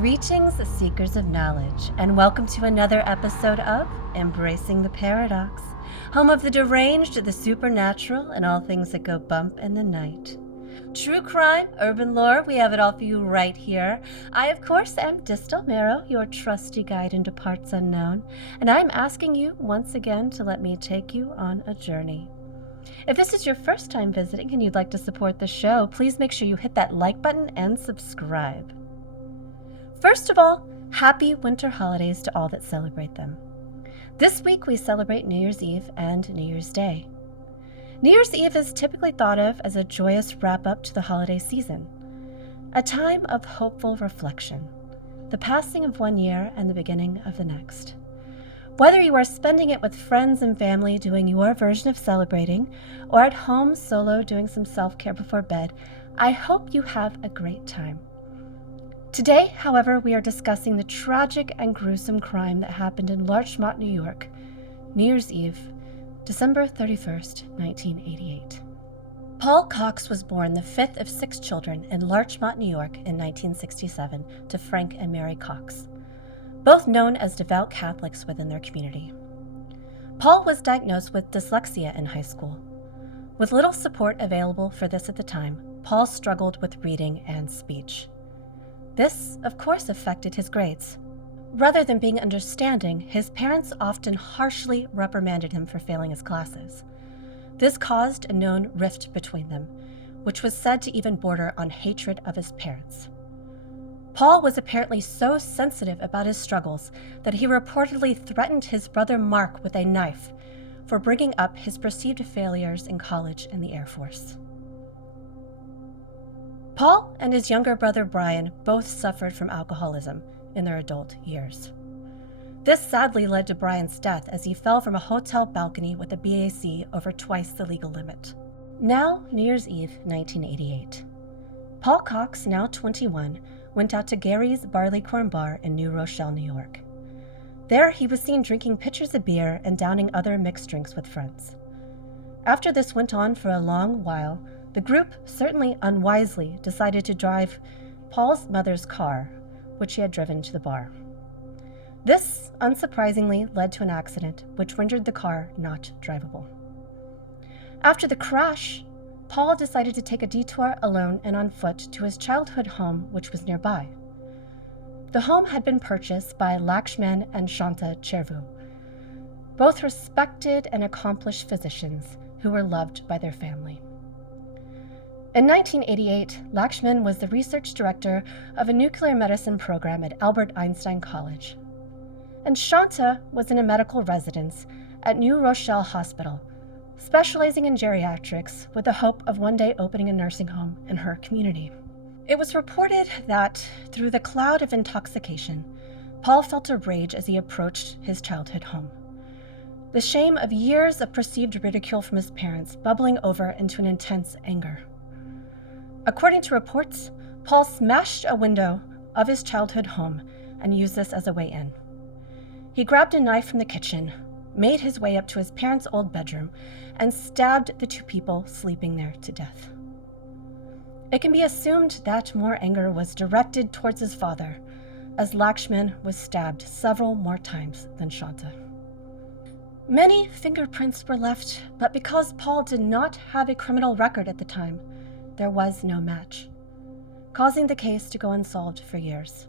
Greetings, seekers of knowledge, and welcome to another episode of Embracing the Paradox, home of the deranged, the supernatural, and all things that go bump in the night. True crime, urban lore, we have it all for you right here. I, of course, am Distal Marrow, your trusty guide into parts unknown, and I'm asking you once again to let me take you on a journey. If this is your first time visiting and you'd like to support the show, please make sure you hit that like button and subscribe. First of all, happy winter holidays to all that celebrate them. This week we celebrate New Year's Eve and New Year's Day. New Year's Eve is typically thought of as a joyous wrap-up to the holiday season, a time of hopeful reflection, the passing of one year and the beginning of the next. Whether you are spending it with friends and family doing your version of celebrating, or at home solo doing some self-care before bed, I hope you have a great time. Today, however, we are discussing the tragic and gruesome crime that happened in Larchmont, New York, New Year's Eve, December 31st, 1988. Paul Cox was born the fifth of 6 children in Larchmont, New York in 1967 to Frank and Mary Cox, both known as devout Catholics within their community. Paul was diagnosed with dyslexia in high school. With little support available for this at the time, Paul struggled with reading and speech. This, of course, affected his grades. Rather than being understanding, his parents often harshly reprimanded him for failing his classes. This caused a known rift between them, which was said to even border on hatred of his parents. Paul was apparently so sensitive about his struggles that he reportedly threatened his brother Mark with a knife for bringing up his perceived failures in college and the Air Force. Paul and his younger brother Brian both suffered from alcoholism in their adult years. This sadly led to Brian's death as he fell from a hotel balcony with a BAC over twice the legal limit. Now, New Year's Eve, 1988. Paul Cox, now 21, went out to Gary's Barleycorn Bar in New Rochelle, New York. There, he was seen drinking pitchers of beer and downing other mixed drinks with friends. After this went on for a long while, the group, certainly unwisely, decided to drive Paul's mother's car, which he had driven to the bar. This, unsurprisingly, led to an accident, which rendered the car not drivable. After the crash, Paul decided to take a detour alone and on foot to his childhood home, which was nearby. The home had been purchased by Lakshman and Shanta Chervu, both respected and accomplished physicians who were loved by their family. In 1988, Lakshman was the research director of a nuclear medicine program at Albert Einstein College. And Shanta was in a medical residence at New Rochelle Hospital, specializing in geriatrics with the hope of one day opening a nursing home in her community. It was reported that, through the cloud of intoxication, Paul felt a rage as he approached his childhood home. The shame of years of perceived ridicule from his parents bubbling over into an intense anger. According to reports, Paul smashed a window of his childhood home and used this as a way in. He grabbed a knife from the kitchen, made his way up to his parents' old bedroom, and stabbed the 2 people sleeping there to death. It can be assumed that more anger was directed towards his father, as Lakshman was stabbed several more times than Shanta. Many fingerprints were left, but because Paul did not have a criminal record at the time, there was no match, causing the case to go unsolved for years.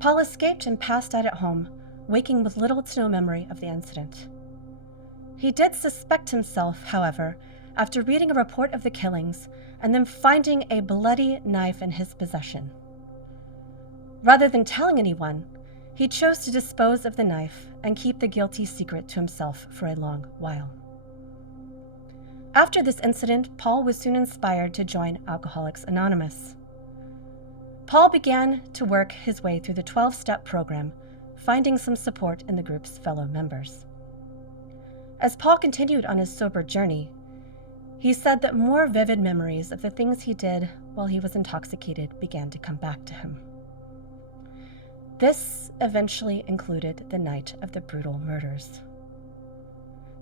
Paul escaped and passed out at home, waking with little to no memory of the incident. He did suspect himself, however, after reading a report of the killings and then finding a bloody knife in his possession. Rather than telling anyone, he chose to dispose of the knife and keep the guilty secret to himself for a long while. After this incident, Paul was soon inspired to join Alcoholics Anonymous. Paul began to work his way through the 12-step program, finding some support in the group's fellow members. As Paul continued on his sober journey, he said that more vivid memories of the things he did while he was intoxicated began to come back to him. This eventually included the night of the brutal murders.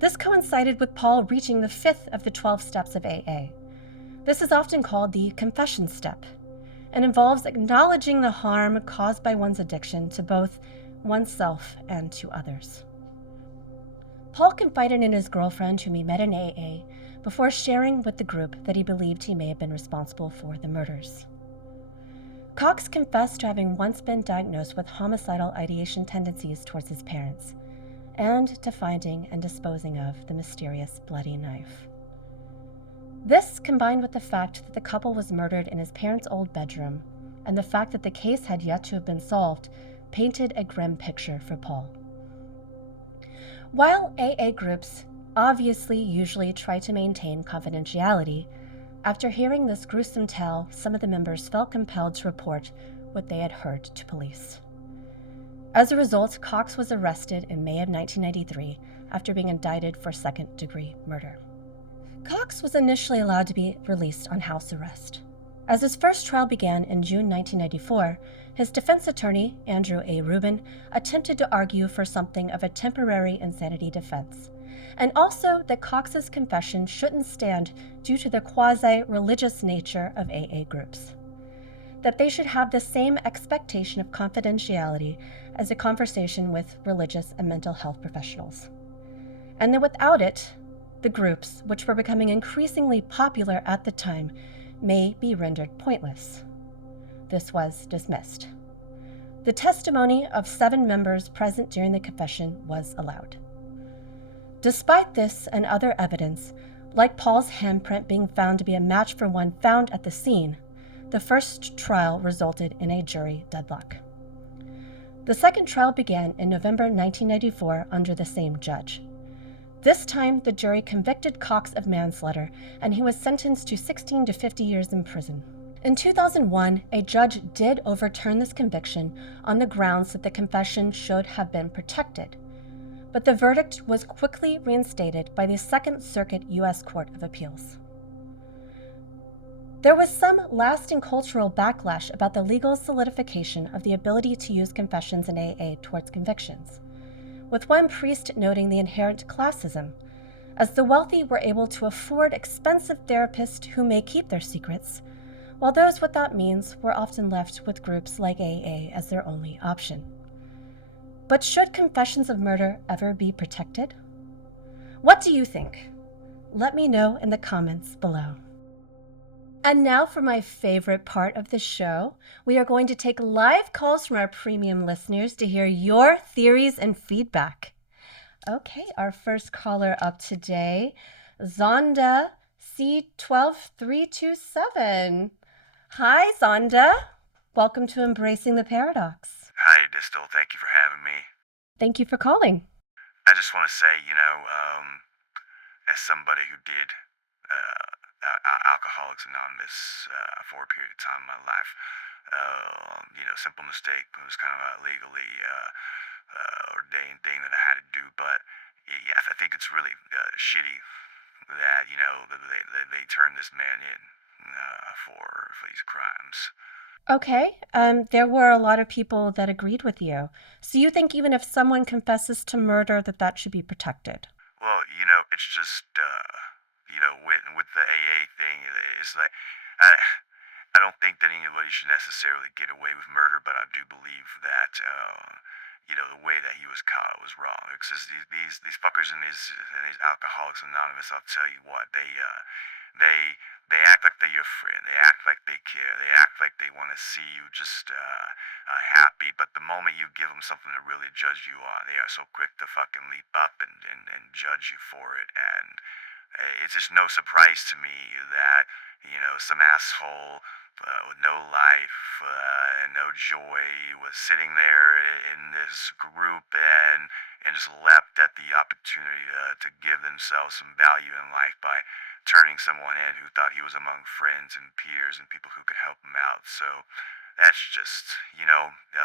This coincided with Paul reaching the 5th of the 12 steps of AA. This is often called the confession step, and involves acknowledging the harm caused by one's addiction to both oneself and to others. Paul confided in his girlfriend, whom he met in AA, before sharing with the group that he believed he may have been responsible for the murders. Cox confessed to having once been diagnosed with homicidal ideation tendencies towards his parents, and to finding and disposing of the mysterious bloody knife. This, combined with the fact that the couple was murdered in his parents' old bedroom, and the fact that the case had yet to have been solved, painted a grim picture for Paul. While AA groups obviously usually try to maintain confidentiality, after hearing this gruesome tale, some of the members felt compelled to report what they had heard to police. As a result, Cox was arrested in May of 1993 after being indicted for second-degree murder. Cox was initially allowed to be released on house arrest. As his first trial began in June 1994, his defense attorney, Andrew A. Rubin, attempted to argue for something of a temporary insanity defense, and also that Cox's confession shouldn't stand due to the quasi-religious nature of AA groups, that they should have the same expectation of confidentiality as a conversation with religious and mental health professionals, and that without it, the groups, which were becoming increasingly popular at the time, may be rendered pointless. This was dismissed. The testimony of 7 members present during the confession was allowed. Despite this and other evidence, like Paul's handprint being found to be a match for one found at the scene, the first trial resulted in a jury deadlock. The second trial began in November 1994 under the same judge. This time, the jury convicted Cox of manslaughter, and he was sentenced to 16 to 50 years in prison. In 2001, a judge did overturn this conviction on the grounds that the confession should have been protected, but the verdict was quickly reinstated by the Second Circuit U.S. Court of Appeals. There was some lasting cultural backlash about the legal solidification of the ability to use confessions in AA towards convictions, with one priest noting the inherent classism, as the wealthy were able to afford expensive therapists who may keep their secrets, while those without means were often left with groups like AA as their only option. But should confessions of murder ever be protected? What do you think? Let me know in the comments below. And now for my favorite part of the show. We are going to take live calls from our premium listeners to hear your theories and feedback. Okay, our first caller up today, Zonda C12327. Hi, Zonda. Welcome to Embracing the Paradox. Hi, Distal. Thank you for having me. Thank you for calling. I just want to say, as somebody who did Alcoholics Anonymous for a period of time in my life, simple mistake. It was kind of a legally ordained thing that I had to do, but yeah, I think it's really shitty that they turned this man in for these crimes. Okay, there were a lot of people that agreed with you. So you think even if someone confesses to murder that should be protected? Well, it's just, with the AA thing, it's like, I don't think that anybody should necessarily get away with murder, but I do believe that, the way that he was caught was wrong. Because these fuckers in these Alcoholics Anonymous, I'll tell you what, they act like they're your friend. They act like they care. They act like they want to see you just happy. But the moment you give them something to really judge you on, they are so quick to fucking leap up and judge you for it. And it's just no surprise to me that, some asshole with no life and no joy was sitting there in this group and just leapt at the opportunity to give themselves some value in life by turning someone in who thought he was among friends and peers and people who could help him out. So that's just,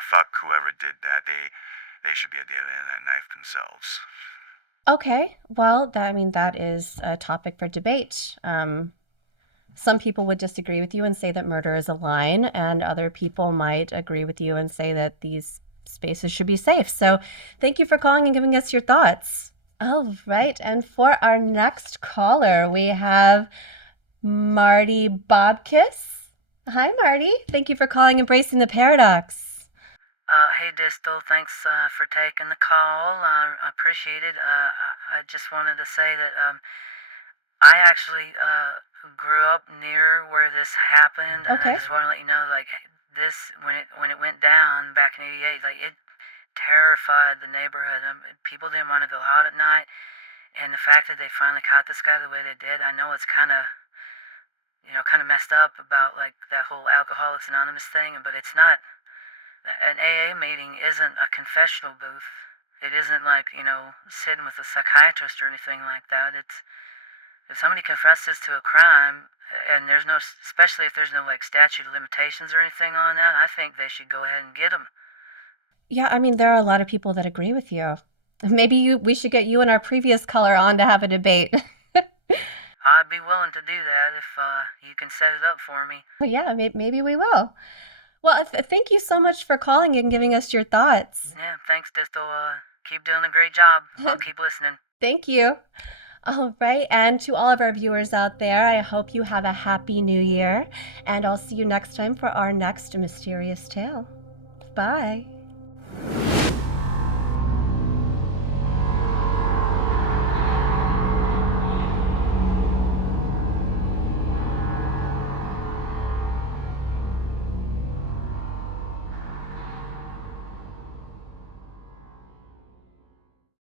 fuck whoever did that. They should be at the other end of that knife themselves. Okay, well, that is a topic for debate. Some people would disagree with you and say that murder is a line, and other people might agree with you and say that these spaces should be safe. So thank you for calling and giving us your thoughts. All right, and for our next caller, we have Marty Bobkiss. Hi, Marty. Thank you for calling Embracing the Paradox. Hey Distal, thanks for taking the call. I appreciate it. I just wanted to say that I actually grew up near where this happened, and I Okay. just want to let you know, like this when it went down back in '88, like it terrified the neighborhood. People didn't want to go out at night, and the fact that they finally caught this guy the way they did, I know it's kind of messed up about like that whole Alcoholics Anonymous thing, but it's not. An AA meeting isn't a confessional booth. It isn't like, sitting with a psychiatrist or anything like that. It's if somebody confesses to a crime and there's no, especially if there's no like statute of limitations or anything on that, I think they should go ahead and get them. Yeah, I mean, there are a lot of people that agree with you. Maybe we should get you and our previous caller on to have a debate. I'd be willing to do that if you can set it up for me. Yeah, maybe we will. Well, thank you so much for calling and giving us your thoughts. Yeah, thanks, Distal. Keep doing a great job. I'll keep listening. Thank you. All right, and to all of our viewers out there, I hope you have a happy new year, and I'll see you next time for our next mysterious tale. Bye.